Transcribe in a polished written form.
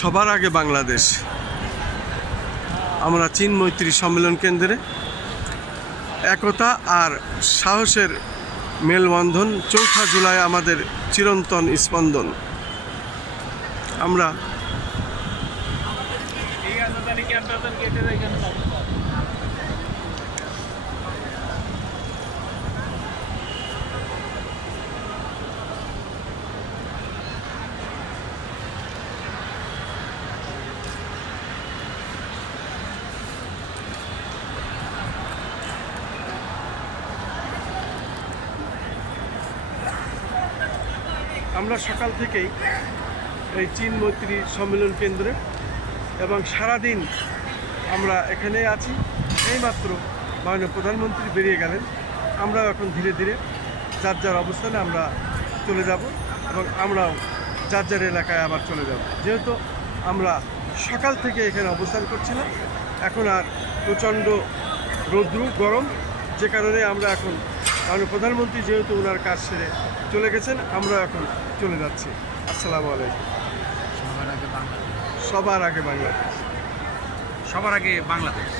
সবার আগে বাংলাদেশ। আমরা চীন মৈত্রী সম্মেলন কেন্দ্রে একতা আর সাহসের মেলবন্ধন। 4 জুলাই আমাদের চিরন্তন স্পন্দন। আমরা সকাল থেকেই এই চীন মৈত্রী সম্মেলন কেন্দ্রে এবং সারাদিন আমরা এখানেই আছি। এইমাত্র মাননীয় প্রধানমন্ত্রী বেরিয়ে গেলেন। আমরাও এখন ধীরে ধীরে যার যার অবস্থানে আমরা চলে যাব এবং আমরাও যার যার এলাকায় আবার চলে যাব। যেহেতু আমরা সকাল থেকে এখানে অবস্থান করছিলাম, এখন আর প্রচণ্ড রৌদ্র গরম, যে কারণে আমরা এখন মাননীয় প্রধানমন্ত্রী যেহেতু ওনার কাজ সেরে চলে গেছেন, আমরা এখন চলে যাচ্ছি। আসসালামু আলাইকুম। সবার আগে বাংলাদেশ। সবার আগে বাংলাদেশ। সবার আগে বাংলাদেশ।